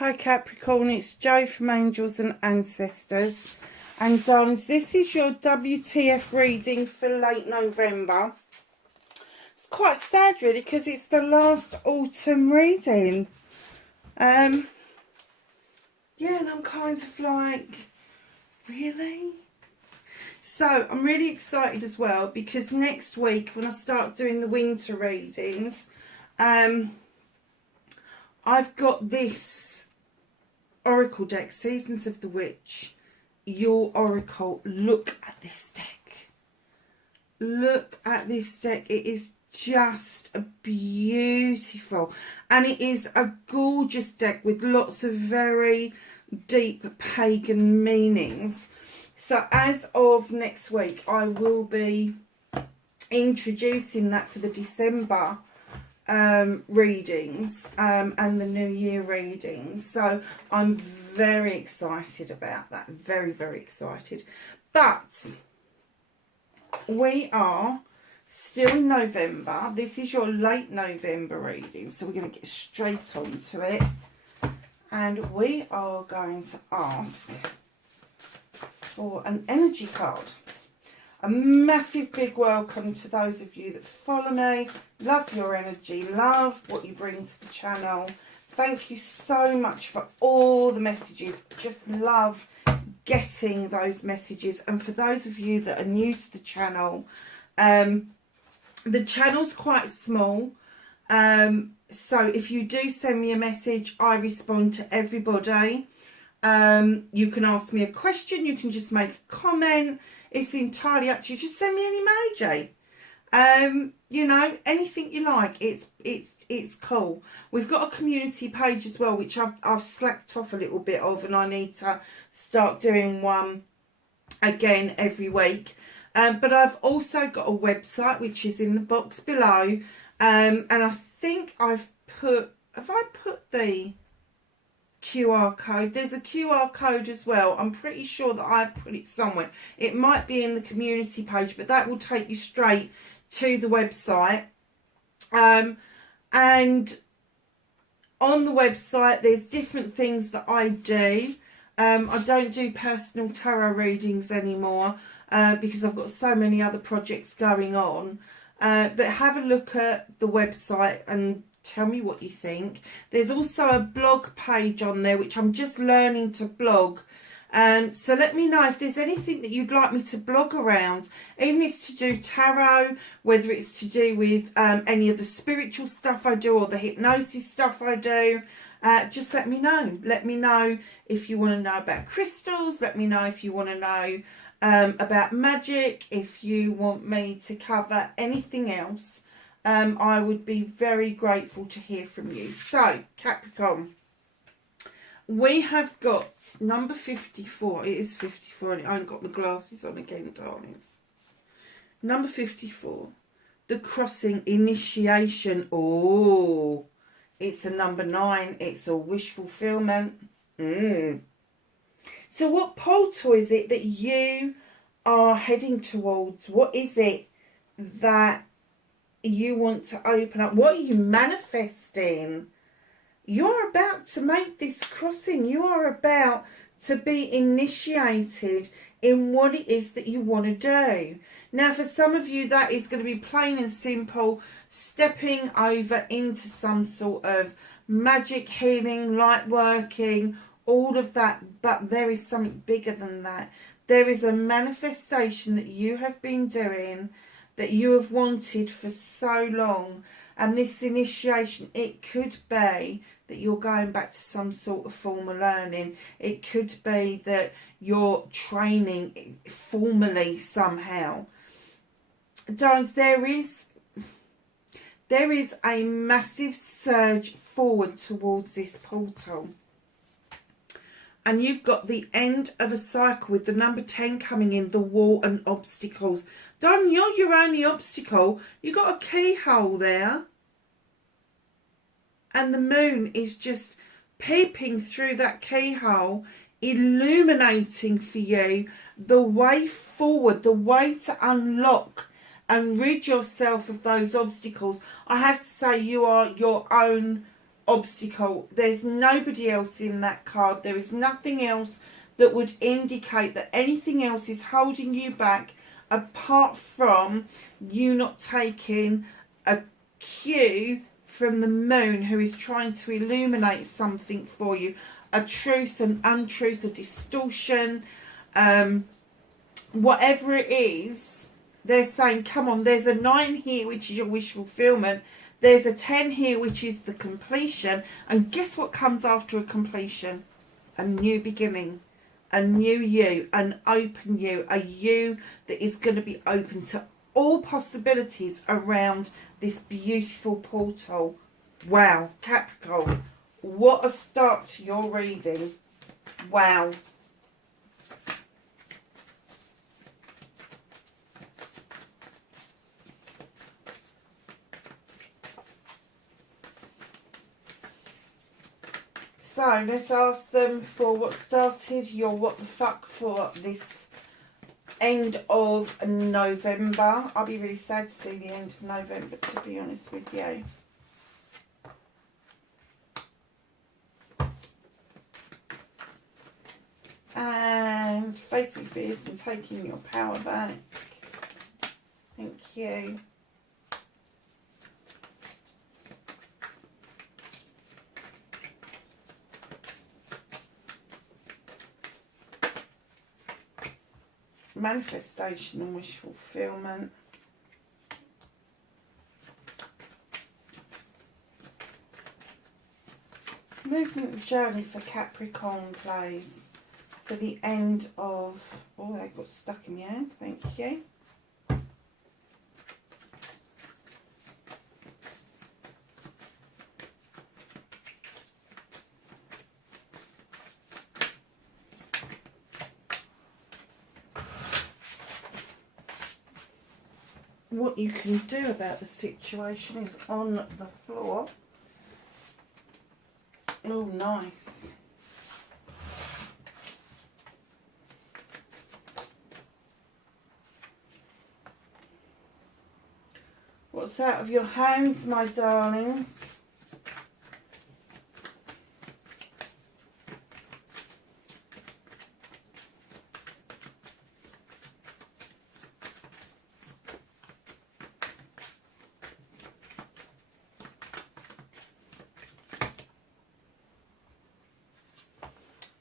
Hi Capricorn, it's Jo from Angels and Ancestors. And darlings, this is your WTF reading for late November. It's quite sad really because it's the last autumn reading. Yeah, and I'm kind of like, really? So I'm really excited as well because next week when I start doing the winter readings, I've got this Oracle deck, Seasons of the Witch, your Oracle. Look at this deck. Look at this deck. It is just beautiful. And it is a gorgeous deck with lots of very deep pagan meanings. So as of next week, I will be introducing that for the December readings and the New Year readings. So I'm very excited about that. Very, very excited. But we are still in November. This is your late November reading. So we're going to get straight on to it. And we are going to ask for an energy card. A massive big welcome to those of you that follow me. Love your energy, love what you bring to the channel. Thank you so much for all the messages. Just love getting those messages. And for those of you that are new to the channel, the channel's quite small. So if you do send me a message, I respond to everybody. You can ask me a question, you can just make a comment. It's entirely up to you. Just send me an emoji. You know, anything you like. It's cool. We've got a community page as well, which I've slacked off a little bit of, and I need to start doing one again every week. But I've also got a website which is in the box below. And I think have I put the QR code? There's a QR code as well. I'm pretty sure that I've put it somewhere. It might be in the community page, but that will take you straight to the website. And on the website there's different things that I do. I don't do personal tarot readings anymore because I've got so many other projects going on. But have a look at the website and tell me what you think. There's also a blog page on there, which I'm just learning to blog. So let me know if there's anything that you'd like me to blog around. Even if it's to do tarot, whether it's to do with any of the spiritual stuff I do or the hypnosis stuff I do. Just let me know. Let me know if you want to know about crystals. Let me know if you want to know about magic. If you want me to cover anything else, I would be very grateful to hear from you. So, Capricorn, we have got number 54. It is 54, and I ain't got my glasses on again, darlings. Number 54, the crossing initiation. Oh, it's a number 9. It's a wish fulfillment. So what portal is it that you are heading towards? What is it that you want to open up? What are you manifesting? You're about to make this crossing. You are about to be initiated in what it is that you want to do. Now, for some of you, that is going to be plain and simple, stepping over into some sort of magic, healing, light working, all of that. But there is something bigger than that. There is a manifestation that you have been doing, that you have wanted for so long. And this initiation, it could be that you're going back to some sort of formal learning. It could be that you're training formally somehow. Darlings, there is a massive surge forward towards this portal. And you've got the end of a cycle with the number 10 coming in, the wall and obstacles. Darling, you're your only obstacle. You've got a keyhole there. And the moon is just peeping through that keyhole, illuminating for you the way forward, the way to unlock and rid yourself of those obstacles. I have to say, you are your own obstacle. There's nobody else in that card. There is nothing else that would indicate that anything else is holding you back apart from you not taking a cue from the moon, who is trying to illuminate something for you, a truth, an untruth, a distortion, whatever it is. They're saying, come on, there's a 9 here, which is your wish fulfillment. There's a 10 here, which is the completion. And guess what comes after a completion? A new beginning, a new you, an open you, a you that is going to be open to all possibilities around this beautiful portal. Wow, Capricorn, what a start to your reading. Wow. So let's ask them for what started your what the fuck for this end of November. I'll be really sad to see the end of November, to be honest with you. And facing fears and taking your power back. Thank you. Manifestation and wish fulfillment. Movement of journey for Capricorn, please. For the end of... Oh, they got stuck in my hand. Thank you. What you can do about the situation is on the floor. Oh, nice. What's out of your hands, my darlings?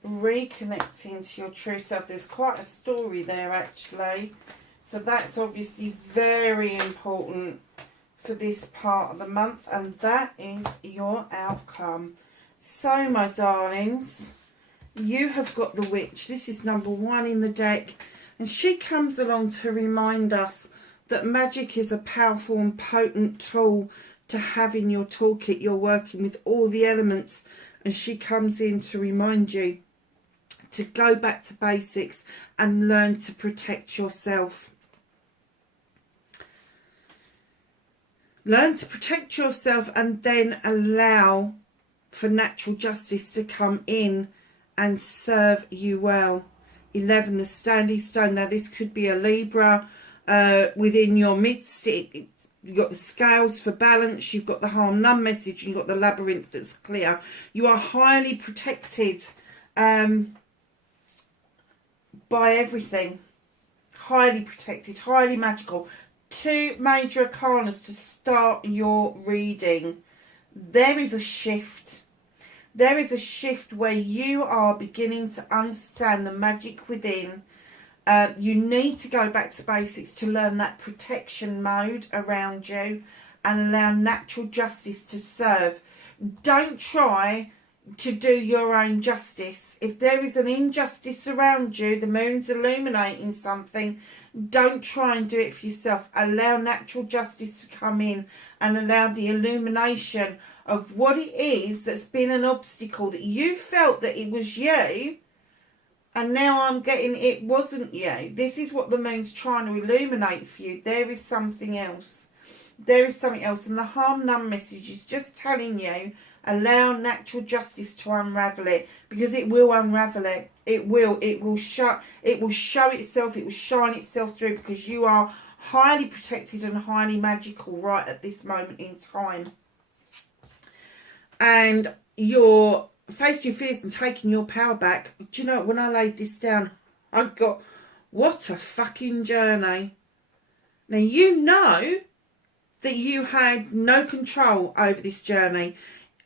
Reconnecting to your true self. There's quite a story there, actually, so that's obviously very important for this part of the month, and that is your outcome. So, my darlings, you have got the witch. This is number 1 in the deck, and she comes along to remind us that magic is a powerful and potent tool to have in your toolkit. You're working with all the elements, and she comes in to remind you to go back to basics and learn to protect yourself. Learn to protect yourself and then allow for natural justice to come in and serve you well. 11, the standing stone. Now this could be a Libra within your midst. You've got the scales for balance. You've got the harm none message. You've got the labyrinth that's clear. You are highly protected by everything. Highly protected, highly magical. 2 major arcanas to start your reading. There is a shift. There is a shift where you are beginning to understand the magic within. You need to go back to basics to learn that protection mode around you and allow natural justice to serve. Don't try to do your own justice. If there is an injustice around you, the moon's illuminating something, don't try and do it for yourself. Allow natural justice to come in and allow the illumination of what it is that's been an obstacle, that you felt that it was you, and now I'm getting it wasn't you. This is what the moon's trying to illuminate for you. There is something else. There is something else, and the harm none message is just telling you, allow natural justice to unravel it, because it will unravel it. It will show itself, it will shine itself through, because you are highly protected and highly magical right at this moment in time. and you're facing your fears and taking your power back. Do you know, when I laid this down, I got, what a fucking journey. Now, you know that you had no control over this journey.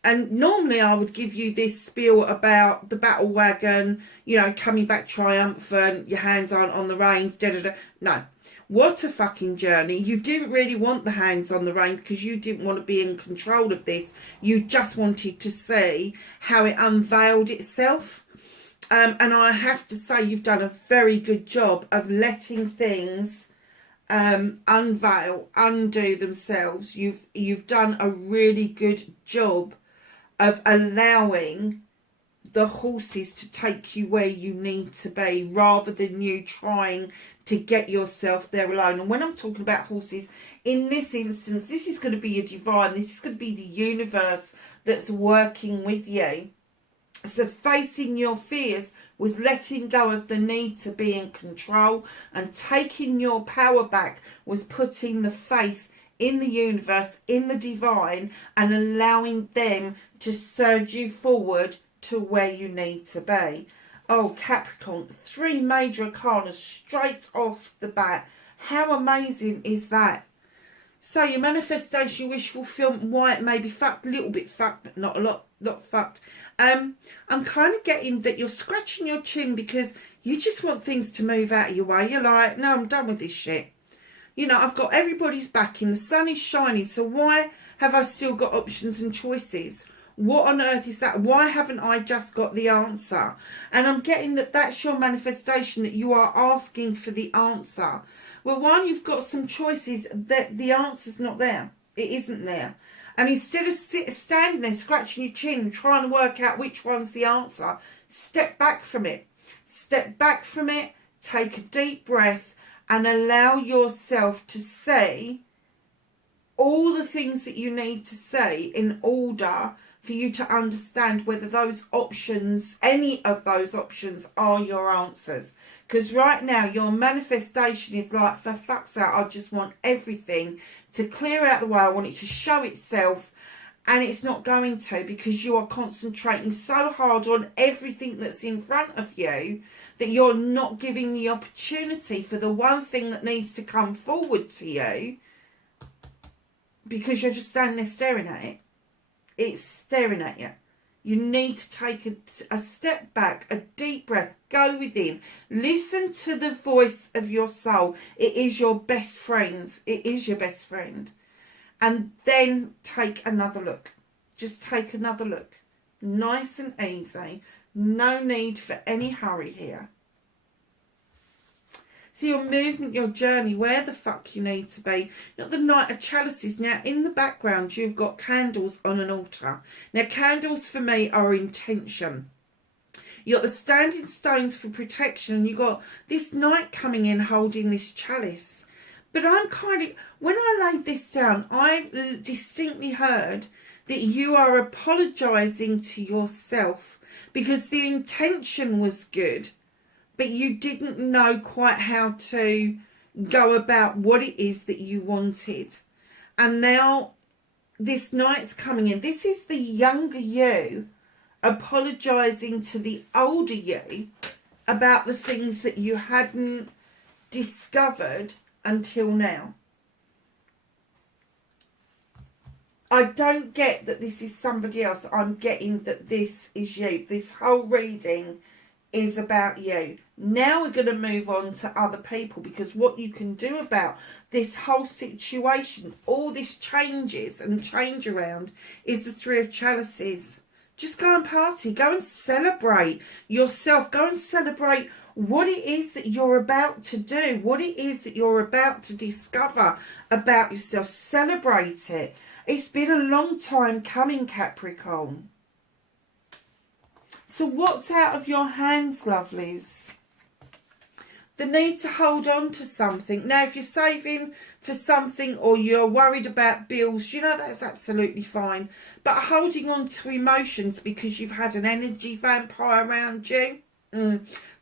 And normally I would give you this spiel about the battle wagon, you know, coming back triumphant, your hands aren't on the reins, da da da. No. What a fucking journey. You didn't really want the hands on the rein because you didn't want to be in control of this. You just wanted to see how it unveiled itself. And I have to say, you've done a very good job of letting things unveil, undo themselves. You've done a really good job of allowing the horses to take you where you need to be, rather than you trying to get yourself there alone. And when I'm talking about horses, in this instance, this is going to be your divine. This is going to be the universe that's working with you. So facing your fears was letting go of the need to be in control, and taking your power back was putting the faith in the universe, in the divine, and allowing them to surge you forward to where you need to be. Oh, Capricorn, 3 major arcana straight off the bat. How amazing is that? So your manifestation, wish fulfillment, why it may be fucked, a little bit fucked, but not a lot, not fucked. I'm kind of getting that you're scratching your chin because you just want things to move out of your way. You're like, no, I'm done with this shit. You know, I've got everybody's backing, the sun is shining, so why have I still got options and choices? What on earth is that? Why haven't I just got the answer? And I'm getting that that's your manifestation, that you are asking for the answer. Well, one, you've got some choices that the answer's not there. It isn't there. And instead of standing there scratching your chin, trying to work out which one's the answer, step back from it. Step back from it, take a deep breath, and allow yourself to say all the things that you need to say in order for you to understand whether those options, any of those options, are your answers. Because right now your manifestation is like, for fuck's sake, I just want everything to clear out the way. I want it to show itself, and it's not going to, because you are concentrating so hard on everything that's in front of you that you're not giving the opportunity for the one thing that needs to come forward to you, because you're just standing there staring at it. It's staring at you. You need to take a step back, a deep breath, go within, listen to the voice of your soul. It is your best friend. It is your best friend. And then take another look. Just take another look. Nice and easy. No need for any hurry here. So your movement, your journey, where the fuck you need to be. You've got the Knight of Chalices. Now, in the background, you've got candles on an altar. Now, candles for me are intention. You've got the standing stones for protection. You've got this knight coming in holding this chalice. But I'm kind of, when I laid this down, I distinctly heard that you are apologising to yourself because the intention was good, but you didn't know quite how to go about what it is that you wanted. And now this knight's coming in. This is the younger you apologising to the older you about the things that you hadn't discovered until now. I don't get that this is somebody else. I'm getting that this is you. This whole reading is about you. Now we're going to move on to other people, because what you can do about this whole situation, all this changes and change around, is the 3 of Chalices. Just go and party. Go and celebrate yourself. Go and celebrate what it is that you're about to do, what it is that you're about to discover about yourself. Celebrate it. It's been a long time coming, Capricorn. So what's out of your hands, lovelies? The need to hold on to something. Now, if you're saving for something or you're worried about bills, you know, that's absolutely fine. But holding on to emotions because you've had an energy vampire around you,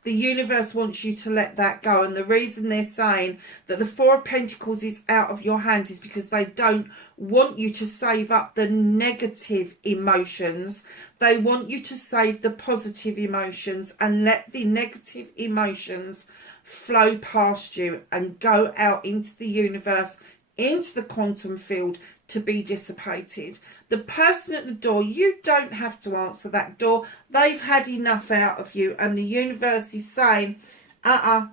The universe wants you to let that go. And the reason they're saying that the Four of Pentacles is out of your hands is because they don't want you to save up the negative emotions. They want you to save the positive emotions and let the negative emotions flow past you and go out into the universe, into the quantum field, to be dissipated. The person at the door, you don't have to answer that door. They've had enough out of you, and the universe is saying, no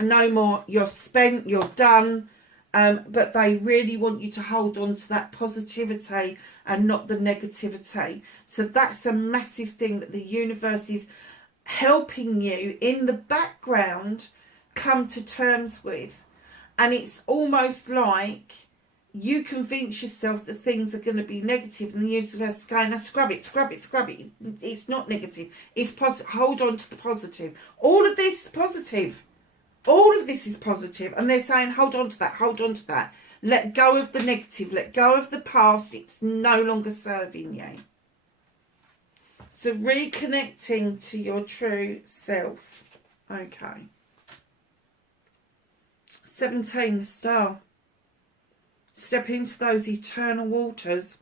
more. You're spent, you're done. But they really want you to hold on to that positivity and not the negativity. So that's a massive thing that the universe is helping you in the background come to terms with. And it's almost like you convince yourself that things are going to be negative, and the universe is going, now scrub it, scrub it, scrub it. It's not negative. It's positive. Hold on to the positive. All of this is positive. All of this is positive. And they're saying, hold on to that, hold on to that. Let go of the negative. Let go of the past. It's no longer serving you. So reconnecting to your true self. Okay. 17, the Star. Step into those eternal waters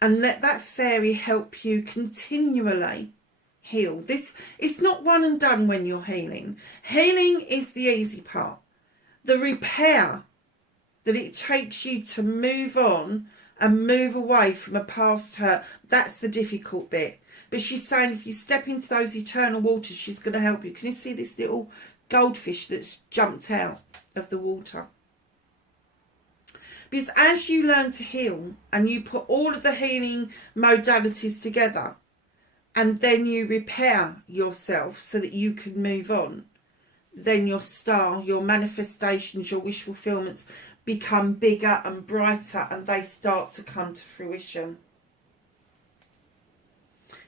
and let that fairy help you continually heal. This, it's not one and done when you're healing. Healing is the easy part. The repair that it takes you to move on and move away from a past hurt, that's the difficult bit. But she's saying if you step into those eternal waters, she's going to help you. Can you see this little goldfish that's jumped out of the water? Because as you learn to heal and you put all of the healing modalities together and then you repair yourself so that you can move on, then your star, your manifestations, your wish fulfillments become bigger and brighter and they start to come to fruition.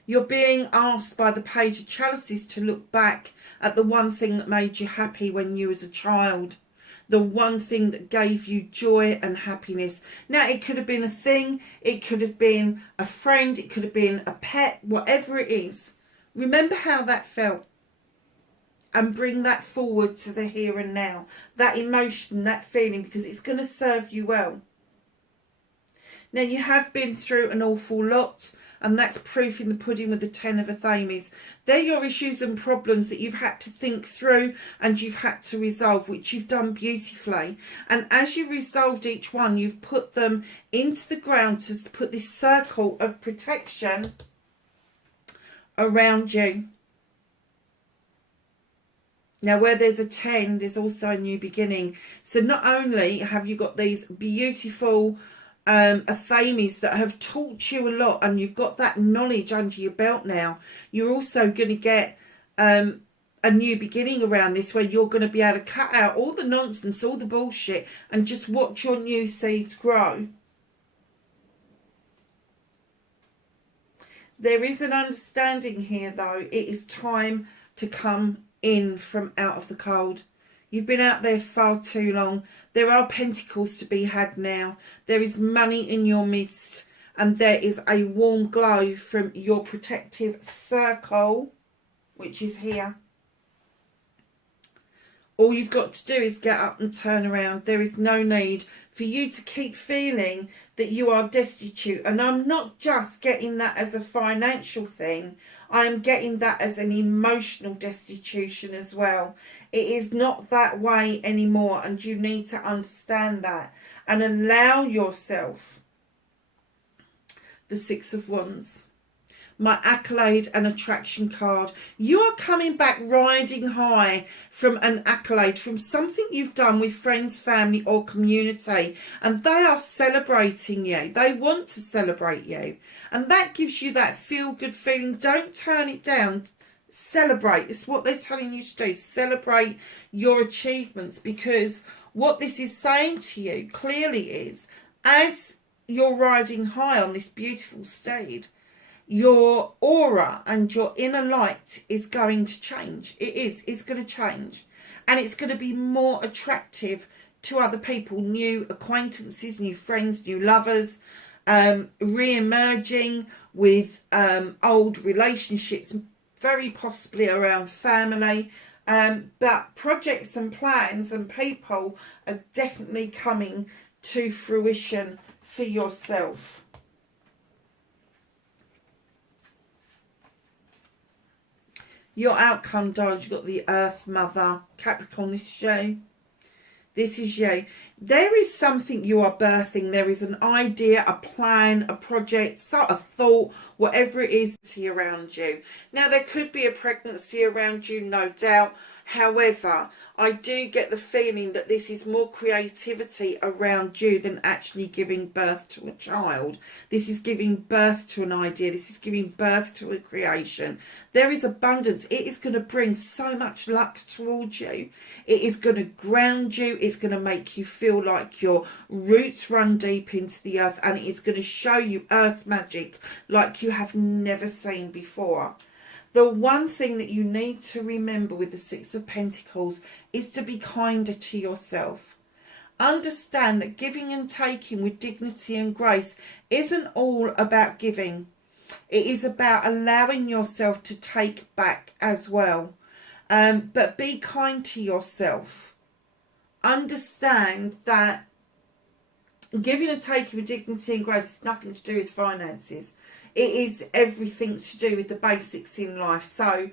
You're being asked by the Page of Chalices to look back at the one thing that made you happy when you was a child. The one thing that gave you joy and happiness. Now, it could have been a thing. It could have been a friend. It could have been a pet. Whatever it is. Remember how that felt. And bring that forward to the here and now. That emotion, that feeling. Because it's going to serve you well. Now, you have been through an awful lot. And that's proof in the pudding with the 10 of Athames. They're your issues and problems that you've had to think through and you've had to resolve, which you've done beautifully. And as you've resolved each one, you've put them into the ground to put this circle of protection around you. Now, where there's a 10, there's also a new beginning. So not only have you got these beautiful Athames that have taught you a lot and you've got that knowledge under your belt now, you're also going to get a new beginning around this where you're going to be able to cut out all the nonsense, all the bullshit and just watch your new seeds grow. There is an understanding here though. It is time to come in from out of the cold. You've been out there far too long. There are pentacles to be had now. There is money in your midst. And there is a warm glow from your protective circle, which is here. All you've got to do is get up and turn around. There is no need for you to keep feeling that you are destitute. And I'm not just getting that as a financial thing. I am getting that as an emotional destitution as well. It is not that way anymore, and you need to understand that and allow yourself. The Six of Wands, my accolade and attraction card. You are coming back riding high from an accolade, from something you've done with friends, family or community, and they are celebrating you. They want to celebrate you, and that gives you that feel-good feeling. Don't turn it down. Celebrate. It's what they're telling you to do. Celebrate your achievements, because what this is saying to you clearly is, as you're riding high on this beautiful steed, your aura and your inner light is going to change. It is. It's going to change. And it's going to be more attractive to other people. New acquaintances, new friends, new lovers, re-emerging with old relationships, very possibly around family. But projects and plans and people are definitely coming to fruition for yourself. Your outcome, darling, you've got the Earth Mother. Capricorn, this is you. This is you. There is something you are birthing. There is an idea, a plan, a project, a thought, whatever it is around you. Now, there could be a pregnancy around you, no doubt. However, I do get the feeling that this is more creativity around you than actually giving birth to a child. This is giving birth to an idea. This is giving birth to a creation. There is abundance. It is going to bring so much luck towards you. It is going to ground you. It's going to make you feel like your roots run deep into the earth. And it is going to show you earth magic like you have never seen before. The one thing that you need to remember with the Six of Pentacles is to be kinder to yourself. Understand that giving and taking with dignity and grace isn't all about giving. It is about allowing yourself to take back as well. But be kind to yourself. Understand that giving and taking with dignity and grace has nothing to do with finances. It is everything to do with the basics in life. So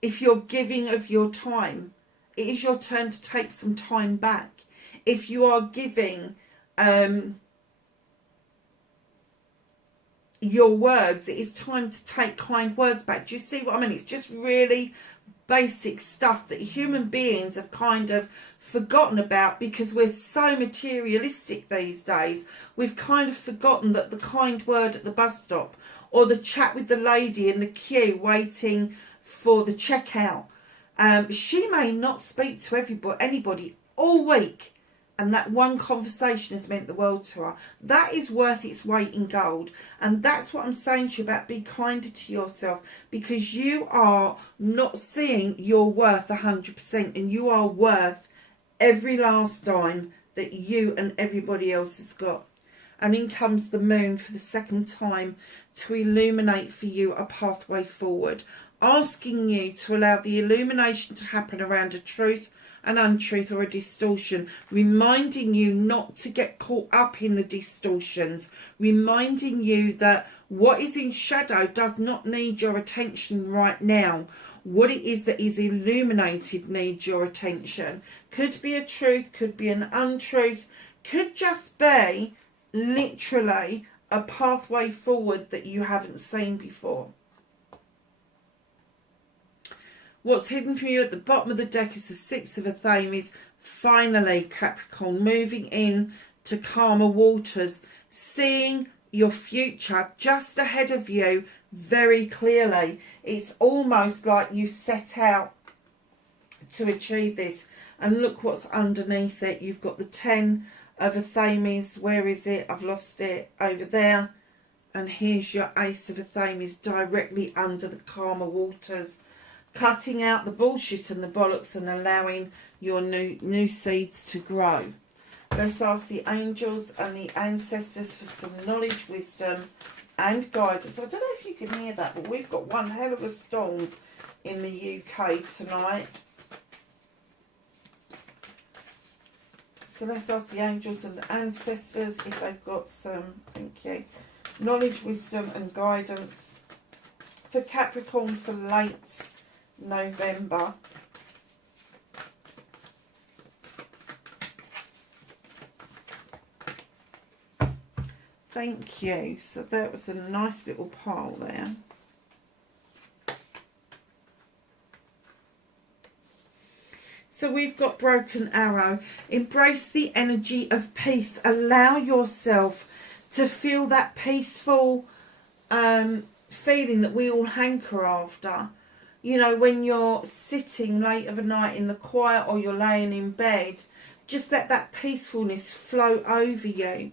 if you're giving of your time, it is your turn to take some time back. If you are giving your words, it is time to take kind words back. Do you see what I mean? It's just really basic stuff that human beings have kind of forgotten about because we're so materialistic these days. We've kind of forgotten that the kind word at the bus stop, or the chat with the lady in the queue waiting for the checkout. She may not speak to anybody all week, and that one conversation has meant the world to her. That is worth its weight in gold. And that's what I'm saying to you about be kinder to yourself, because you are not seeing your worth 100%, and you are worth every last dime that you and everybody else has got. And in comes the moon for the second time to illuminate for you a pathway forward, asking you to allow the illumination to happen around a truth, an untruth, or a distortion, reminding you not to get caught up in the distortions, reminding you that what is in shadow does not need your attention right now. What it is that is illuminated needs your attention. Could be a truth, could be an untruth, could just be literally a pathway forward that you haven't seen before. What's hidden from you at the bottom of the deck is the Six of Athames. Finally, Capricorn, moving in to calmer waters, seeing your future just ahead of you very clearly. It's almost like you set out to achieve this. And look what's underneath it. You've got the 10 of Athames. Where is it? I've lost it. Over there. And here's your Ace of Athames directly under the calmer waters. Cutting out the bullshit and the bollocks and allowing your new seeds to grow. Let's ask the angels and the ancestors for some knowledge, wisdom and guidance. I don't know if you can hear that, but we've got one hell of a storm in the UK tonight. So let's ask the angels and the ancestors if they've got some, thank you, knowledge, wisdom and guidance for Capricorn for late November. Thank you. So that was a nice little pile there. So we've got Broken Arrow. Embrace the energy of peace. Allow yourself to feel that peaceful feeling that we all hanker after. You know, when you're sitting late of a night in the quiet or you're laying in bed, just let that peacefulness flow over you.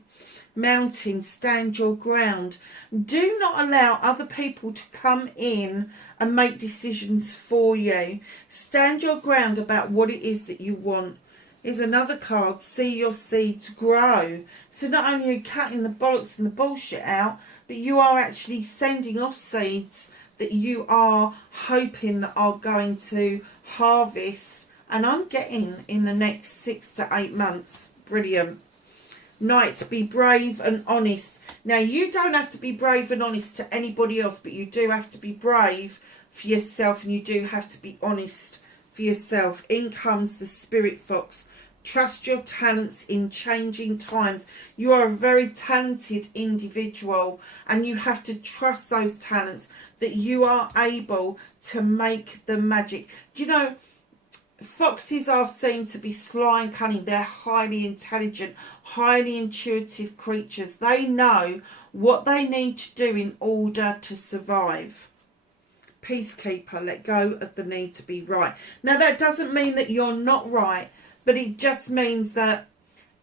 Mountains, stand your ground. Do not allow other people to come in and make decisions for you. Stand your ground about what it is that you want. Here's another card, see your seeds grow. So not only are you cutting the bollocks and the bullshit out, but you are actually sending off seeds that you are hoping that are going to harvest, and I'm getting in the next 6 to 8 months. Brilliant. Knight, be brave and honest. Now, you don't have to be brave and honest to anybody else, but you do have to be brave for yourself, and you do have to be honest for yourself. In comes the Spirit Fox. Trust your talents in changing times. You are a very talented individual, and you have to trust those talents, that you are able to make the magic. Do you know, foxes are seen to be sly and cunning. They're highly intelligent, highly intuitive creatures. They know what they need to do in order to survive. Peacekeeper, let go of the need to be right. Now, that doesn't mean that you're not right, but it just means that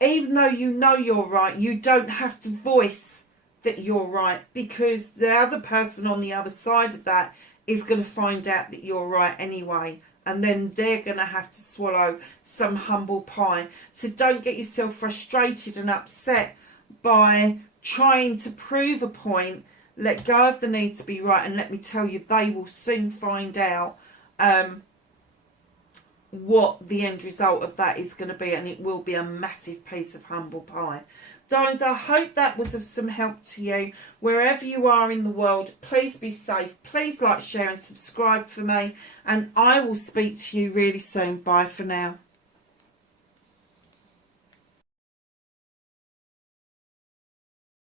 even though you know you're right, you don't have to voice that you're right, because the other person on the other side of that is going to find out that you're right anyway. And then they're going to have to swallow some humble pie. So don't get yourself frustrated and upset by trying to prove a point. Let go of the need to be right. And let me tell you, they will soon find out what the end result of that is going to be. And it will be a massive piece of humble pie. Darlings, I hope that was of some help to you. Wherever you are in the world, please be safe. Please like, share and subscribe for me. And I will speak to you really soon. Bye for now.